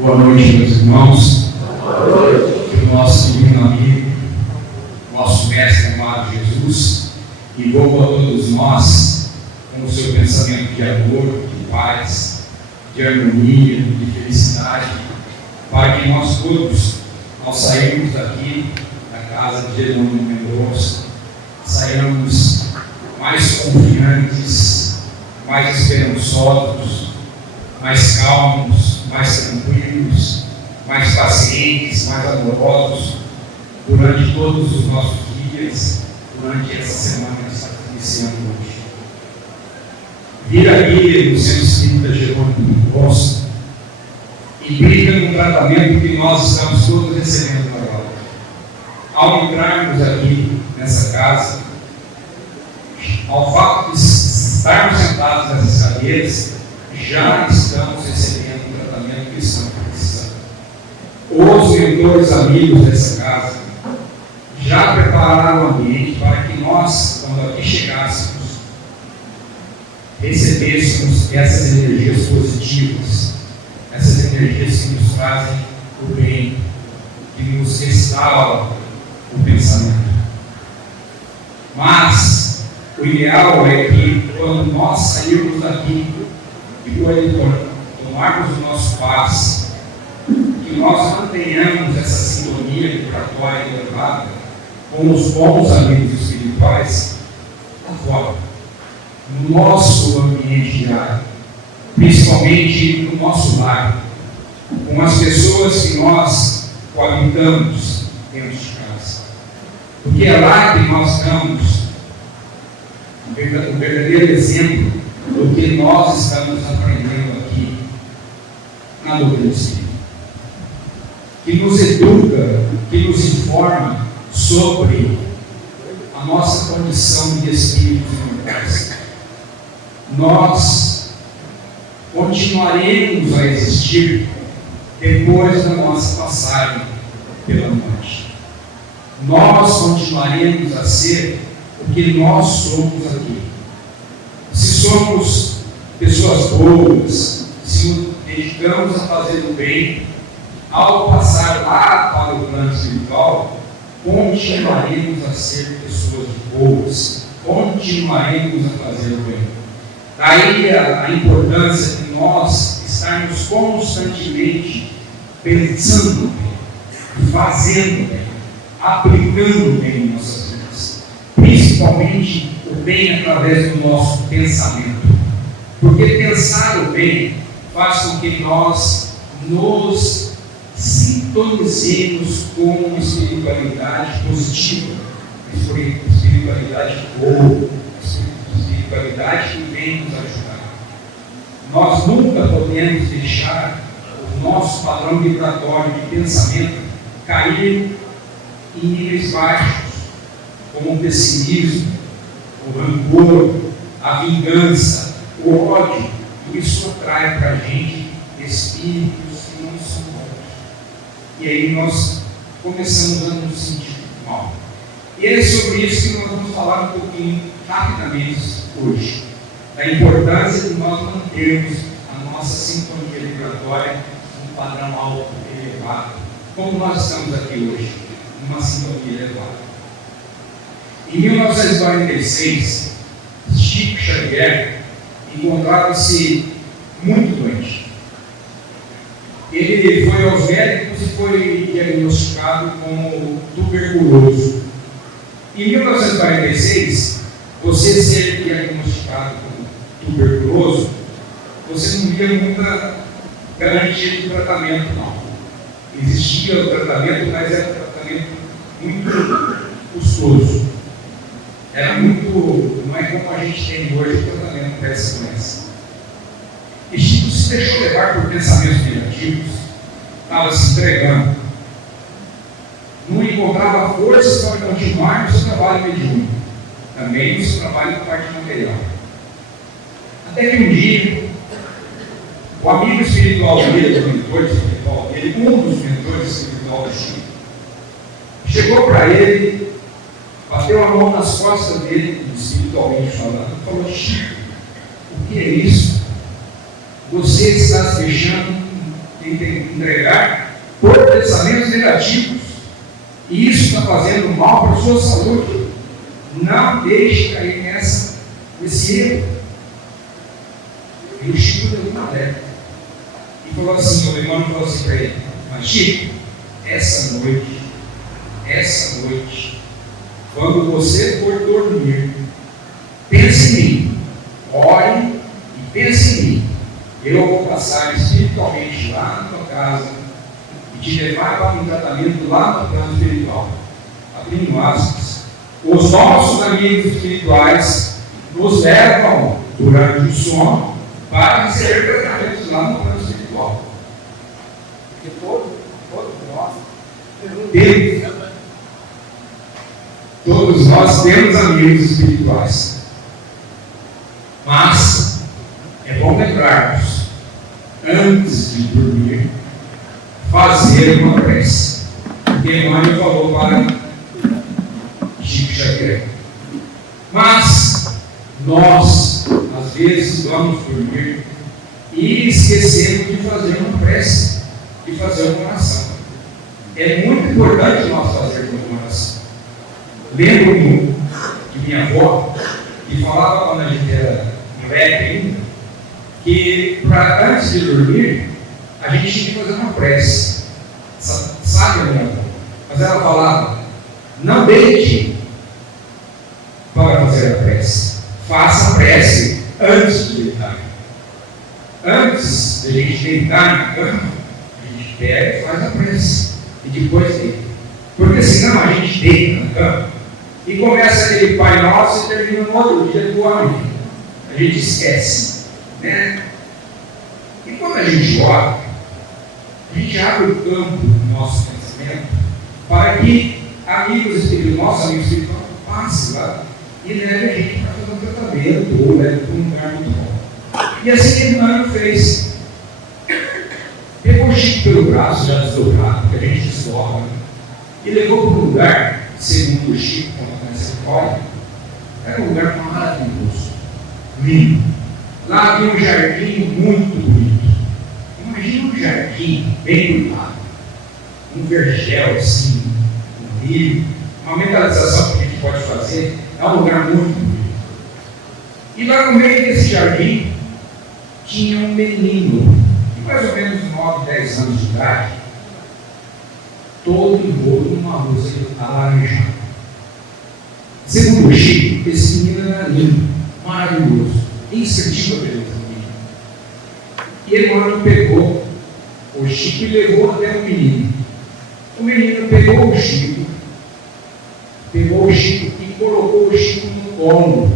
Boa noite, meus irmãos. Que o nosso divino amigo, nosso mestre amado Jesus, envolva a todos nós com o seu pensamento de amor, de paz, de harmonia, de felicidade, para que nós todos, ao sairmos daqui da casa de Jerônimo Mendonça, saiamos mais confiantes, mais esperançosos, mais calmos, mais tranquilos, mais pacientes, mais amorosos durante todos os nossos dias, durante essa semana que está iniciando hoje. Vir aqui no Centro Espírita Jerônimo Mendonça implica no tratamento que nós estamos todos recebendo agora. Ao entrarmos aqui nessa casa, ao fato de estarmos sentados nessas cadeiras, já estamos recebendo o tratamento que estamos precisando. Os mentores amigos dessa casa já prepararam o ambiente para que nós, quando aqui chegássemos, recebêssemos essas energias positivas, essas energias que nos trazem o bem, que nos restauram o pensamento. Mas o ideal é que, quando nós sairmos daqui e tomarmos o nosso passe, que nós mantenhamos essa sintonia vibratória elevada com os bons amigos espirituais lá fora, no nosso ambiente diário, principalmente no nosso lar, com as pessoas que nós coabitamos dentro de casa. Porque é lá que nós damos o verdadeiro exemplo do que nós estamos aprendendo aqui na doutrina espírita, que nos educa, que nos informa sobre a nossa condição de espíritos imortais. Nós continuaremos a existir depois da nossa passagem pela morte. Nós continuaremos a ser o que nós somos aqui. Se somos pessoas boas, se nos dedicamos a fazer o bem, ao passar lá para o plano espiritual, continuaremos a ser pessoas boas, continuaremos a fazer o bem. Daí a importância de nós estarmos constantemente pensando bem, fazendo bem, aplicando bem em nossas vidas, principalmente o bem através do nosso pensamento, porque pensar o bem faz com que nós nos sintonizemos com uma espiritualidade positiva, espiritualidade boa, espiritualidade que vem nos ajudar. Nós nunca podemos deixar o nosso padrão vibratório de pensamento cair em níveis baixos, como o pessimismo, o rancor, a vingança, o ódio. Isso atrai para a gente espíritos que não são bons. E aí nós começamos a nos sentir mal. E é sobre isso que nós vamos falar um pouquinho rapidamente hoje. Da importância de nós mantermos a nossa sintonia vibratória num padrão alto e elevado, como nós estamos aqui hoje, numa sintonia elevada. Em 1946, Chico Xavier encontrava-se muito doente. Ele foi aos médicos e foi diagnosticado como tuberculoso. Em 1946, você ser diagnosticado como tuberculoso, você não via muita garantia de tratamento, não. Existia o tratamento, mas era um tratamento muito custoso. Era muito, não é como a gente tem hoje o tratamento dessa doença. E Chico se deixou levar por pensamentos negativos, estava se entregando, não encontrava forças para continuar no seu trabalho mediúnico, também no seu trabalho na parte material. Até que um dia, o amigo espiritual dele, o mentor espiritual dele, um dos mentores espirituais de Chico, chegou para ele, bateu a mão nas costas dele, espiritualmente falando, e falou: Chico, o que é isso? Você está se deixando entregar por pensamentos negativos. E isso está fazendo mal para a sua saúde. Não deixe cair nesse erro. E o Chico deu uma alerta. E falou assim, o irmão falou assim para ele: mas Chico, essa noite, quando você for dormir, pense em mim, ore e pense em mim. Eu vou passar espiritualmente lá na tua casa e te levar para um tratamento lá no plano espiritual. Abrindo aspas, os nossos amigos espirituais nos levam durante o sono para receber tratamentos lá no plano espiritual. Porque todos nós temos amigos espirituais. Mas é bom lembrarmos, antes de dormir, fazer uma prece. Porque Emmanuel falou para Chico Xavier. Mas nós, às vezes, vamos dormir e esquecemos de fazer uma prece, de fazer uma oração. É muito importante nós fazermos uma oração. Lembro-me de minha avó, que falava quando a gente era moleque ainda, que antes de dormir, a gente tinha que fazer uma prece. Sabe a minha avó? Mas ela falava: não deite para fazer a prece. Faça a prece antes de deitar. Antes de a gente deitar na cama, a gente pega e faz a prece. E depois deita. Porque senão a gente deita na cama e começa aquele Pai Nosso e termina no outro dia do ano. A gente esquece, né? E quando a gente ora, a gente abre o campo do nosso pensamento para que nossos amigos espirituais passem lá e levem a gente para fazer um tratamento ou levem para um lugar muito bom. E assim que Emmanuel fez. Pegou o Chico pelo braço, já desdobrado, porque a gente desdobra, e levou para um lugar, segundo o Chico, quando começa a história, era um lugar maravilhoso, lindo. Lá havia um jardim muito bonito. Imagina um jardim bem cuidado, um vergel assim, um rio, uma mentalização que a gente pode fazer. É um lugar muito bonito. E lá no meio desse jardim tinha um menino de mais ou menos 9, 10 anos de idade, todo envolto numa luz alaranjada. Segundo o Chico, esse menino era lindo, maravilhoso, instintivo a beleza do menino. E Emmanuel pegou o Chico e levou até o menino. O menino pegou o Chico e colocou o Chico no colo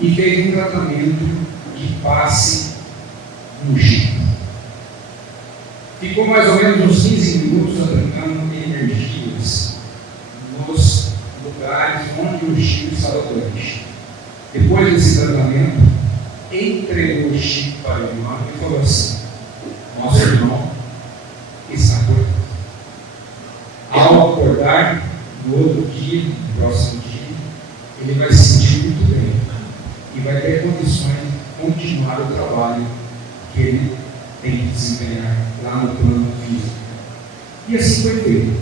e fez um tratamento de passe no Chico. Ficou mais ou menos uns 15 minutos aplicando energias nos lugares onde o Chico estava doente. Depois desse tratamento, entregou o Chico para o irmão e falou assim: nosso irmão está acordado. Ao acordar, no outro dia, no próximo dia, ele vai se sentir muito bem e vai ter condições de continuar o trabalho que ele tem que desempenhar lá no plano físico. E assim foi feito.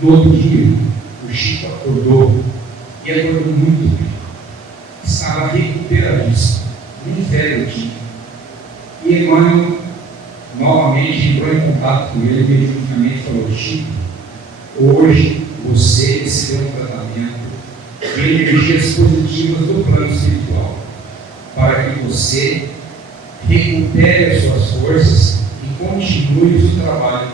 No outro dia, o Chico acordou e acordou muito bem. Estava recuperadíssimo, nem velho tinha. E Emmanuel novamente entrou em contato com ele mediunicamente e falou: Chico, hoje você recebeu um tratamento de energias positivas do plano espiritual, para que você recupere as suas forças e continue o seu trabalho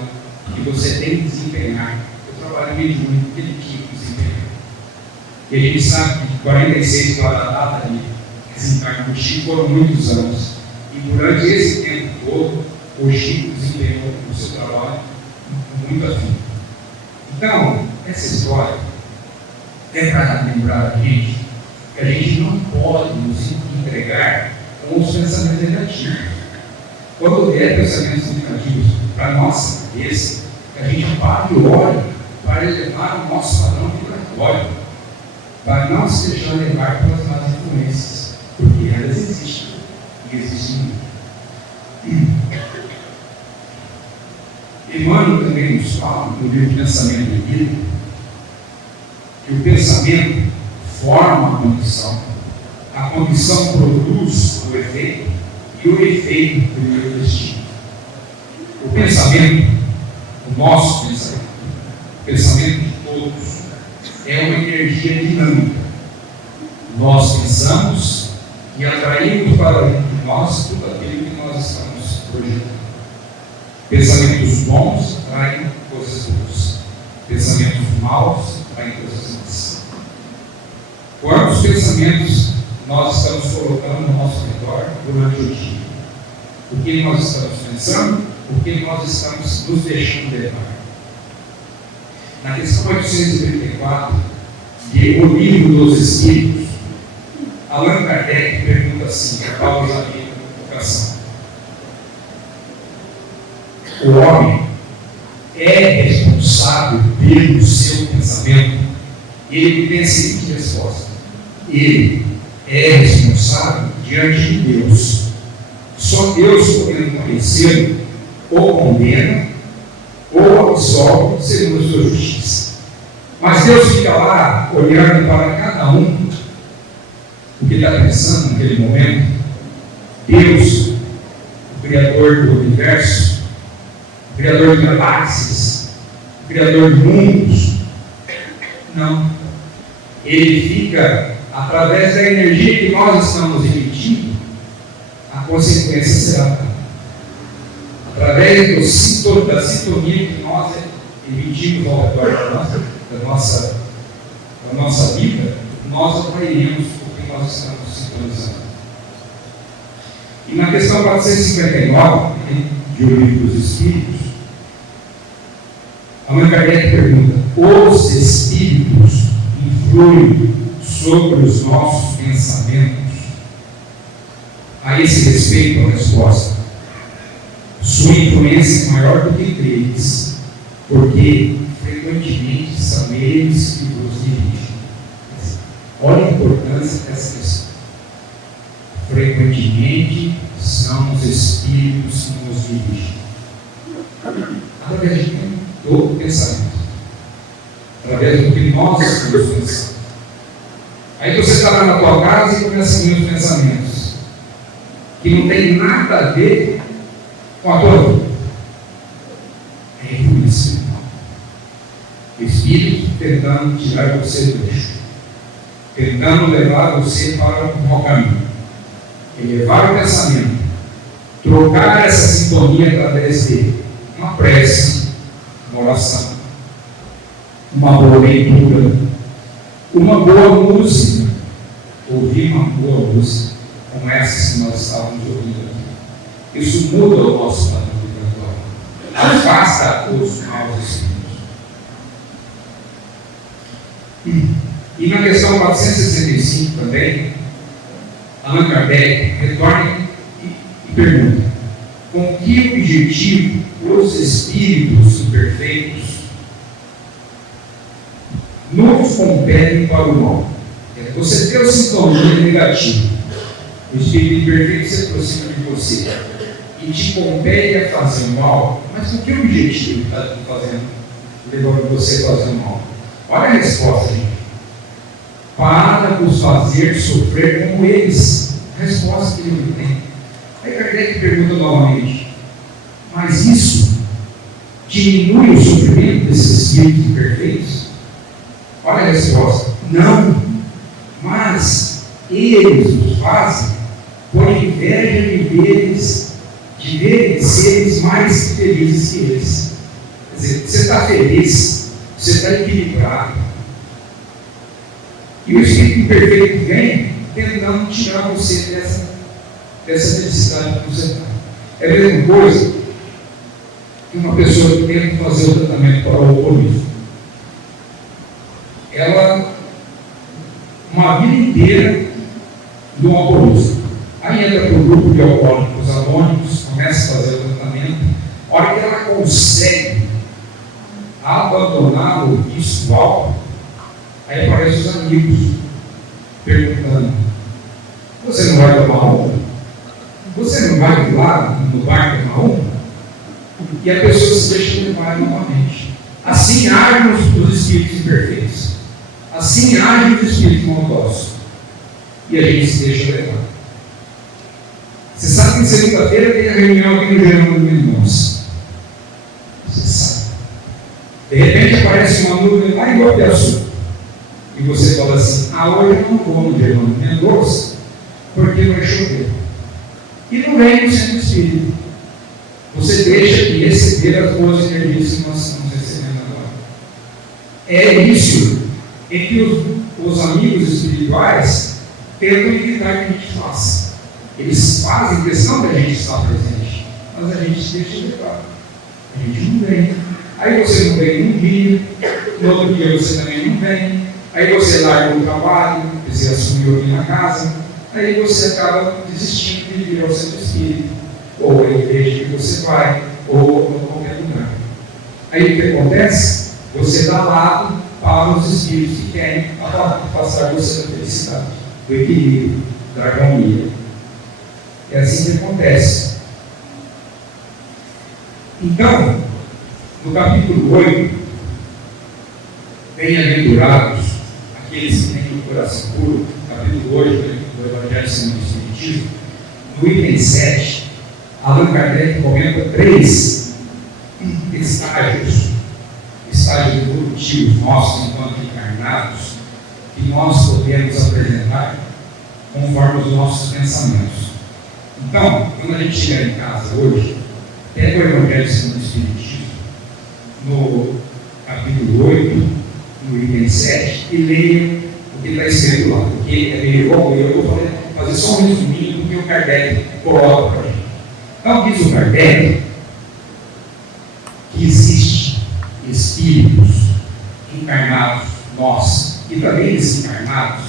que você tem que desempenhar, o trabalho mediúnico que ele tinha que desempenhar. E a gente sabe que 46 para a data de desempenho do Chico foram muitos anos. E durante esse tempo todo, o Chico desempenhou o seu trabalho com muito afinco. Então, essa história é para lembrar a gente que a gente não pode nos entregar com os pensamentos negativos. Quando vier pensamentos negativos para a nossa cabeça, que a gente pare e ore para elevar o nosso padrão vibratório, para não se deixar levar pelas más influências, porque elas existem e existem muito. Emmanuel também nos fala, no livro Pensamento e Vida, que o pensamento forma a condição produz o efeito, e o efeito cria o destino. O pensamento, o nosso pensamento, o pensamento de todos, é uma energia dinâmica. Nós pensamos e atraímos para dentro de nós tudo aquilo que nós estamos projetando. Pensamentos bons atraem coisas boas. Pensamentos maus atraem coisas más. Quantos pensamentos nós estamos colocando no nosso redor durante o dia? O que nós estamos pensando? O que nós estamos nos deixando levar? Na questão 834, de O Livro dos Espíritos, Allan Kardec pergunta assim, a pausa da minha vocação: o homem é responsável pelo seu pensamento? Ele tem a seguinte resposta: ele é responsável diante de Deus. Só Deus, podendo conhecê-lo, ou condena, ou absolve segundo a sua justiça. Mas Deus fica lá olhando para cada um o que está pensando naquele momento. Deus, o Criador do universo, o Criador de galáxias, o Criador de mundos, não. Ele fica, através da energia que nós estamos emitindo, a consequência será dada. Através da sintonia que nós emitimos ao redor da nossa vida, nós atrairemos o que nós estamos sintonizando. E na questão 459, de O Livro dos Espíritos, Allan Kardec pergunta: os espíritos influem sobre os nossos pensamentos? A esse respeito, a resposta: sua influência é maior do que credes, porque frequentemente são eles que vos dirigem. Olha a importância dessa questão. Frequentemente são os espíritos que nos dirigem. Através do pensamento. Através do que nós estamos pensando. Aí você está lá na tua casa e começa a ver os pensamentos que não tem nada a ver com a tua vida. É influência. O Espírito tentando tirar você do eixo, tentando levar você para o mau caminho, elevar o pensamento, trocar essa sintonia através de uma prece, uma oração, uma boa leitura, uma boa música, ouvir uma boa música como essa que nós estávamos ouvindo aqui. Isso muda o nosso padrão vibratório, afasta os maus espíritos. E na questão 465 também, Allan Kardec retorna e pergunta: com que objetivo os espíritos imperfeitos nos compelem para o mal? Você tem o sintoma negativo, o espírito imperfeito se aproxima de você e te compele a fazer o mal, mas com que objetivo está fazendo, levando você a fazer o mal? Olha a resposta, gente: para vos fazer sofrer como eles. A resposta que ele tem. Aí Kardec pergunta novamente: mas isso diminui o sofrimento desses espíritos imperfeitos? Olha a resposta: não, mas eles os fazem por inveja de verem seres mais felizes que eles. Quer dizer, você está feliz, você está equilibrado, e o espírito imperfeito vem tentando tirar você dessa felicidade que você está. É a mesma coisa que uma pessoa que tenta fazer o tratamento para o alcoolismo. Ela, uma vida inteira no alcoolismo. Aí entra para o grupo de alcoólicos anônimos, começa a fazer o tratamento. A hora que ela consegue abandonar o vício do álcool, aí aparecem os amigos perguntando: você não vai tomar uma? Você não vai lá no bar tomar uma? e a pessoa se deixa levar novamente. Assim agem os espíritos imperfeitos. Assim agem os espíritos maldosos. E a gente se deixa levar. Você sabe que na segunda-feira tem a reunião aqui no Gerando do Mendonça. Você sabe. De repente aparece uma nuvem lá em Guapiaçu. E você fala assim: hoje eu não vou no Gerando do Mendonça, porque vai chover. E não vem no centro espírita. Você deixa de receber as boas energias que nós estamos recebendo agora. É isso em que os amigos espirituais tentam evitar que a gente faça. Eles fazem questão da gente estar presente, mas a gente se deixa levar. A gente não vem. Aí você não vem num dia, no outro dia você também não vem. Aí você larga o trabalho, você assumiu aqui na casa, aí você acaba desistindo de vir ao centro espírita, ou a igreja que você vai, ou em qualquer lugar. Aí o que acontece? Você dá lado para os espíritos que querem afastar você da felicidade, do equilíbrio, da harmonia. É assim que acontece. Então, no capítulo 8, bem-aventurados aqueles que têm o coração puro, capítulo 8 do Evangelho segundo o Espiritismo, no item 7, Allan Kardec comenta 3 estágios evolutivos nossos enquanto encarnados, que nós podemos apresentar conforme os nossos pensamentos. Então, quando a gente chegar em casa hoje, pega o Evangelho segundo o Espiritismo, no capítulo 8, no item 7, e leia o que está escrito lá, porque é meio longo, eu vou fazer só um resuminho do que o Kardec coloca para a gente. Então, diz o Kardec que existe espíritos encarnados, nós, e também desencarnados,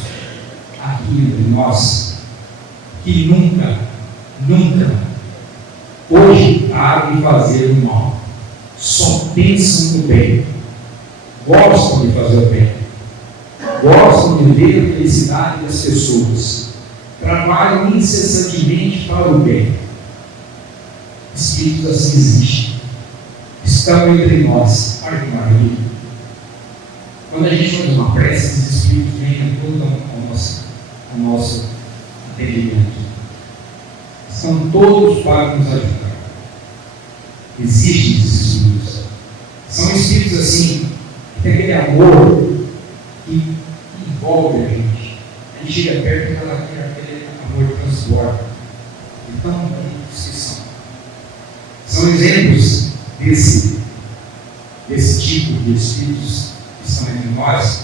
aqui entre nós, que nunca cogitaram de fazer o mal, só pensam no bem, gostam de fazer o bem, gostam de ver a felicidade das pessoas, trabalham incessantemente para o bem. Espíritos assim existem, estão entre nós. Olha que maravilha! Quando a gente faz uma prece, esses espíritos vêm a todo o nosso atendimento. São todos para nos ajudar. Existem esses espíritos. São espíritos assim, que tem aquele amor que envolve a gente. A gente chega perto e aquele amor transborda. Então, bonitos que são. São exemplos desse tipo de espíritos que estão entre nós.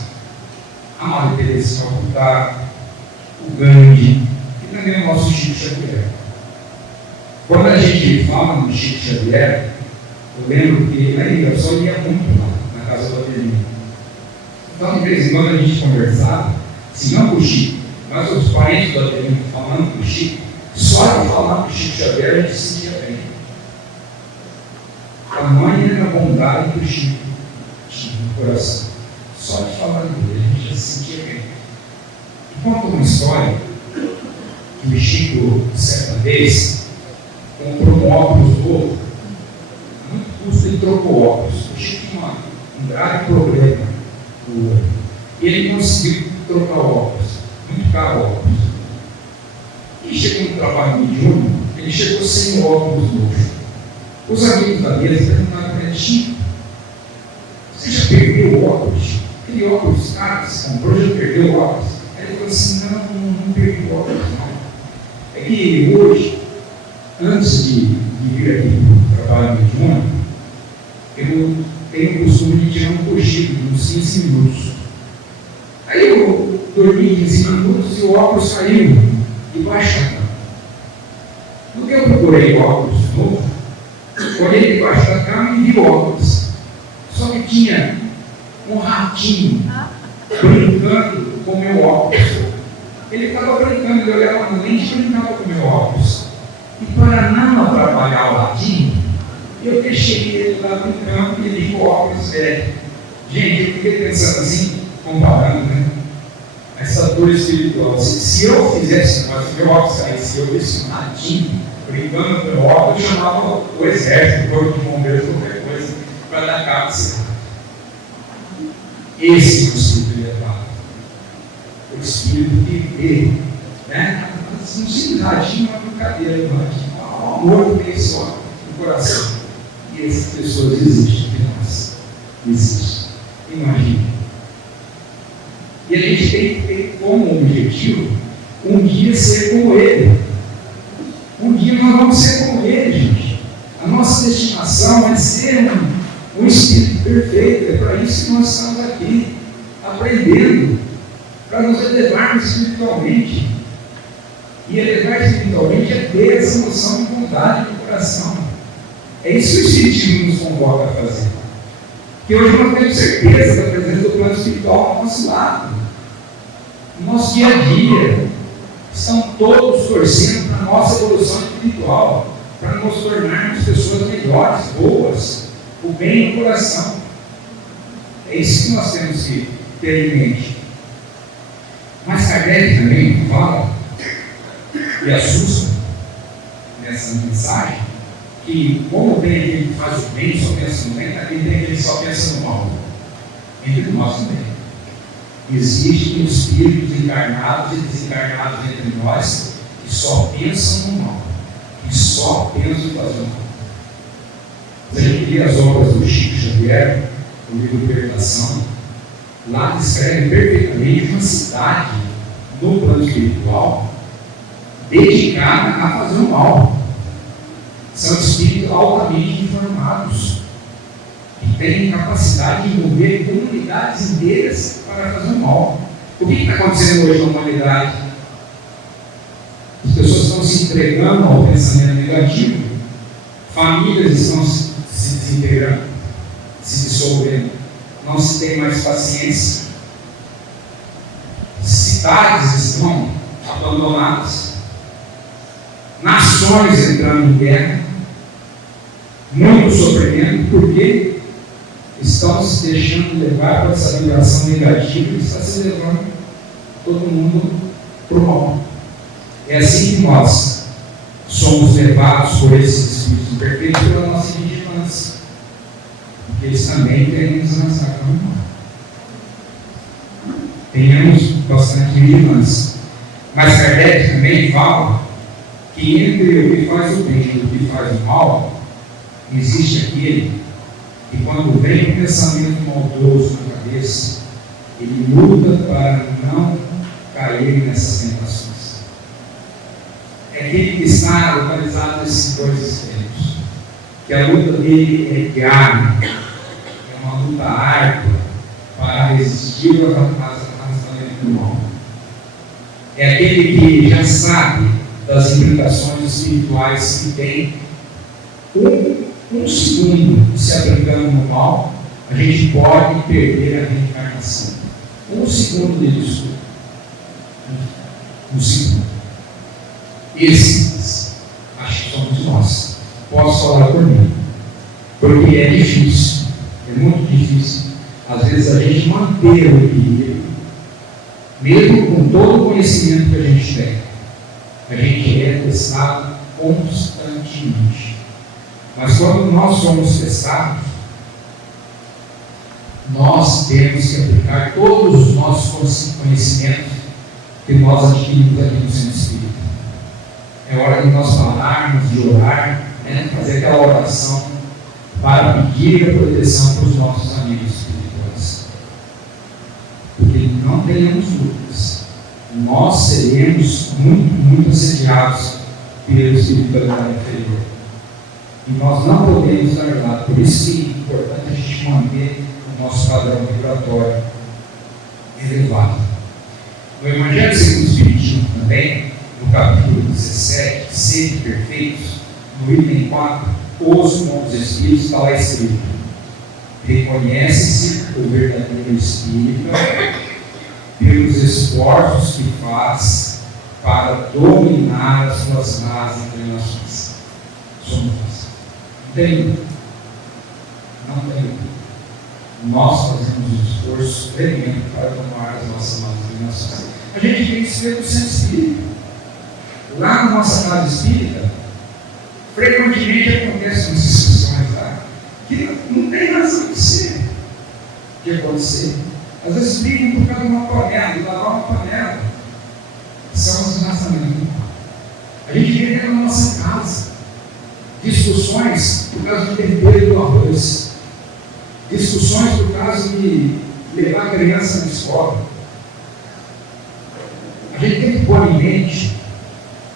A Madre Teresa de Calcutá, o Gandhi, e também o nosso Chico Xavier. Quando a gente fala no Chico Xavier, eu lembro que ainda eu só ia muito lá, na casa do Adelino. Então, de vez em quando a gente conversava, se não com o Chico, mas os parentes do Adelino falando com o Chico, só de falar com o Chico Xavier a gente se sentia bem. A mãe era a bondade que o Chico tinha no coração. Só de falar dele, a gente já se sentia bem. E conta uma história que o Chico, certa vez, comprou um óculos novo, a muito custo ele trocou óculos. O Chico tinha um grave problema no olho. E ele conseguiu trocar o óculos, muito caro o óculos. E chegou no trabalho mediúnico, ele chegou sem o óculos novo. Os amigos da mesa perguntaram para ele: Chico, você já perdeu o óculos? Aquele óculos caro que você comprou, já perdeu o óculos? Aí ele falou assim: não perdi o óculos não. É que hoje, antes de vir aqui para o trabalho mediúnico, eu tenho o costume de tirar um cochilo de uns 15 minutos. Aí eu dormi 15 minutos e o óculos saiu debaixo da cama. No que eu procurei o óculos novo, olhei debaixo da cama e vi o óculos. Só que tinha um ratinho brincando com o meu óculos. Ele estava brincando, ele olhava na lente e brincava com o meu óculos. E para não atrapalhar o ratinho, eu deixei ele lá brincando e li o óculos velho. Gente, eu fiquei pensando assim, comparando, né? A estatura espiritual. Se eu fizesse, mas se meu óculos saísse, eu visse um ratinho brincando com o meu óculos, eu chamava o exército, o corpo de bombeiros, qualquer coisa, para dar cabo desse rato. Esse é o espírito elevado. O espírito que vê, né? Não simples ratinho, uma brincadeira do ratinho. O amor que tem só no coração. E essas pessoas existem entre nós. Existem. Imagine. E a gente tem que ter como objetivo um dia ser como ele. Um dia nós vamos ser como ele, gente. A nossa destinação é ser um espírito perfeito. É para isso que nós estamos aqui, aprendendo, para nos elevarmos espiritualmente. E elevar espiritualmente é ter essa noção de bondade no coração. É isso que o Espiritismo nos convoca a fazer. Que hoje nós temos certeza da presença do plano espiritual ao nosso lado. No nosso dia a dia, estão todos torcendo para a nossa evolução espiritual, para nos tornarmos pessoas melhores, boas, o bem no coração. É isso que nós temos que ter em mente. Mas Kardec também fala e assusta nessa mensagem que, como tem aquele que faz o bem só pensa no bem, também tem aquele que só pensa no mal. Entre nós também. Existem espíritos encarnados e desencarnados entre nós que só pensam no mal, que só pensam em fazer o mal. Se a gente lê as obras do Chico Xavier, o livro Perdação, lá descreve perfeitamente uma cidade no plano espiritual dedicada a fazer o mal. São espíritos altamente informados, que têm capacidade de envolver comunidades inteiras para fazer o mal. O que está acontecendo hoje na humanidade? As pessoas estão se entregando ao pensamento negativo, famílias estão se desintegrando, se dissolvendo, não se tem mais paciência, cidades estão abandonadas, nações entrando em guerra, muito sofrimento, porque estão se deixando levar para essa vibração negativa e está se levando todo mundo para o mal. É assim que nós somos levados por esses espíritos imperfeitos pela nossa vigilância, porque eles também querem nos lançar para o mal. Tenhamos bastante vigilância. Mas Kardec também fala que entre o que faz o bem e o que faz o mal, existe aquele que, quando vem um pensamento maldoso na cabeça, ele luta para não cair nessas tentações. É aquele que está localizado nesses dois extremos, que a luta dele é diária, é uma luta árdua para resistir ao arrastamento do mal. É aquele que já sabe das implicações espirituais que tem. Um segundo se aplicando no mal, a gente pode perder a reencarnação. Um segundo de desculpa. Um segundo. Esses, acho que somos nós. Posso falar por mim. Porque é difícil. É muito difícil. Às vezes a gente manter o equilíbrio, mesmo com todo o conhecimento que a gente tem. A gente é testado constantemente. Mas quando nós somos testados, nós temos que aplicar todos os nossos conhecimentos que nós adquirimos aqui no Centro Espírita. É hora de nós falarmos, de orar, né? Fazer aquela oração para pedir a proteção para os nossos amigos espirituais. Porque não tenhamos dúvidas, nós seremos muito assediados pelo espiritualidade inferior. E nós não podemos largar. Por isso que é importante a gente manter o nosso padrão vibratório elevado. No Evangelho segundo o Espiritismo também, no capítulo 17, Sede Perfeitos, no item 4, os bons espíritos, está lá escrito: reconhece-se o verdadeiro espírito pelos esforços que faz para dominar as suas más inclinações. Somos nós. Não tem. Nós fazemos um esforço tremendo para tomar as nossas más inclinações. A gente tem que se ver no centro espírita. Lá na nossa casa espírita, frequentemente acontecem umas discussões lá, que não tem razão de acontecer. Às vezes brigam por causa de uma panela, de lavar uma panela. São os relacionamentos. A gente vê dentro da nossa casa discussões por causa do tempero do arroz, discussões por causa de levar a criança na escola. A gente tem que pôr em mente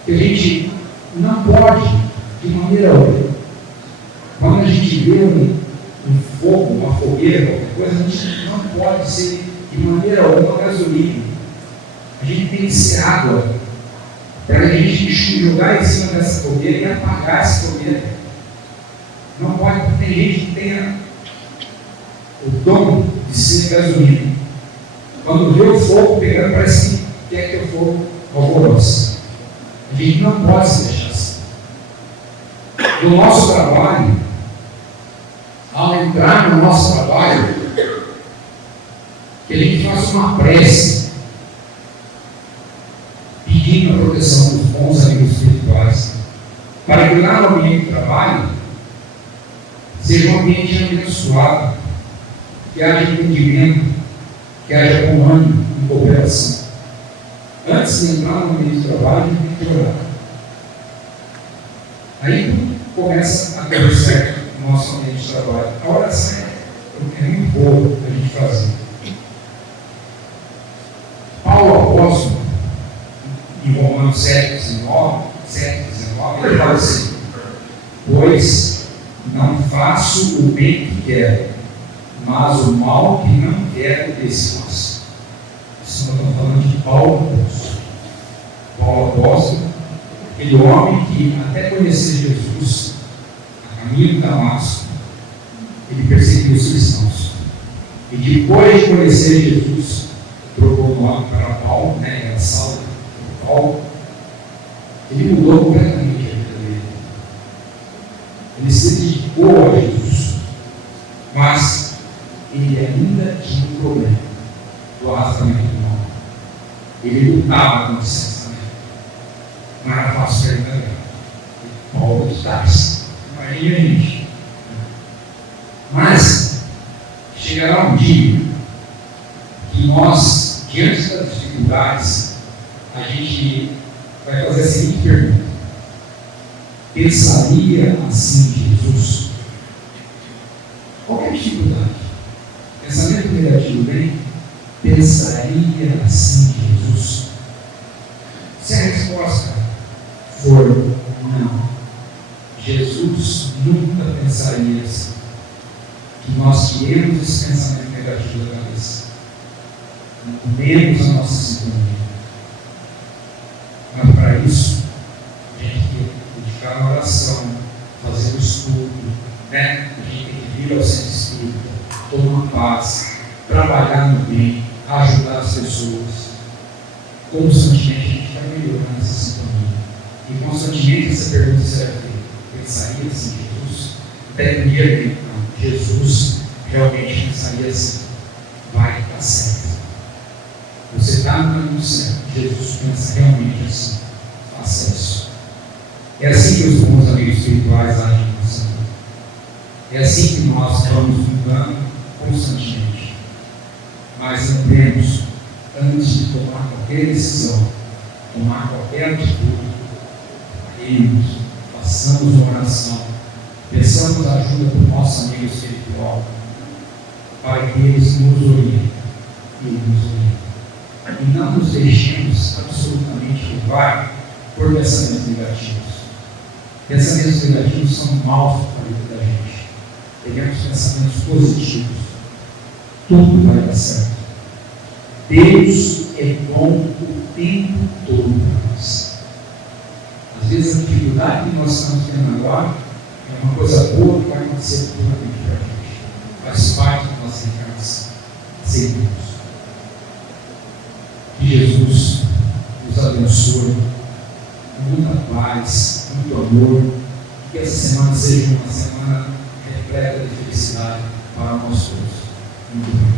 que a gente não pode, de maneira alguma, quando a gente vê um fogo, uma fogueira, qualquer coisa, a gente não pode ser de maneira alguma gasolina. A gente tem que ser água para a gente jogar em cima dessa fogueira e apagar essa fogueira. Não pode, porque tem gente que tem o dom de ser gasolina. Quando vê o fogo pegando, parece que quer que o fogo alvoroce. A gente não pode se deixar assim. No nosso trabalho, ao entrar no nosso trabalho, que a gente faça uma prece pedindo a proteção dos bons amigos espirituais, para que lá no ambiente do trabalho seja um ambiente abençoado, que haja entendimento, que haja comando e cooperação. Antes de entrar no ambiente do trabalho, a gente tem que orar. Aí tudo começa a ter certo no nosso ambiente de trabalho. A oração é muito boa a gente fazer. Paulo apóstolo, em Romanos 7,19, ele fala assim: pois não faço o bem que quero, mas o mal que não quero desfaço. Isso nós estamos falando de Paulo apóstolo. Paulo apóstolo, aquele homem que até conhecer Jesus, a caminho de Damasco, ele perseguiu os cristãos. E depois de conhecer Jesus, trocou o nome para Paulo, era Saulo, Paulo. Ele mudou completamente a vida dele. Ele se dedicou a Jesus. Mas ele ainda tinha um problema do arrastamento do mal. Ele lutava com o sensamento. Não era fácil para ele ganhar. Paulo de Tarso. Imagina a gente. Mas chegará um dia que nós, diante das dificuldades, a gente vai fazer a seguinte pergunta: pensaria assim Jesus? Qualquer dificuldade, pensamento negativo vem, pensaria assim Jesus? Se a resposta for não, Jesus nunca pensaria assim. Que nós tiremos esse pensamento negativo da cabeça, mudemos a nossa sintonia. Mas para isso, a gente tem que dedicar na oração, fazer o estudo, A gente tem que vir ao centro espírita, tomar paz, trabalhar no bem, ajudar as pessoas. Constantemente a gente vai melhorando essa sintonia. E constantemente essa pergunta será feita: pensaria assim Jesus? Até um dia que Jesus realmente pensaria assim: vai dar certo. Você está no caminho certo. Jesus pensa realmente assim: faça isso. É assim que os bons amigos espirituais agem na nossa vida. É assim que nós vamos mudando constantemente. Mas lembremos, antes de tomar qualquer decisão, tomar qualquer atitude, irmos, façamos uma oração, peçamos ajuda para o nosso amigo espiritual, para que eles nos orientem e nos orientem. E não nos deixemos absolutamente levar por pensamentos negativos. Pensamentos negativos são maus para a vida da gente. Tenhamos pensamentos positivos. Tudo vai dar certo. Deus é bom o tempo todo para nós. Às vezes a dificuldade que nós estamos tendo agora é uma coisa boa que vai acontecer futuramente para a gente. Faz parte da nossa encarnação. Aceitamos. Que Jesus nos abençoe com muita paz, muito amor. Que essa semana seja uma semana repleta de felicidade para nós todos. Muito bem.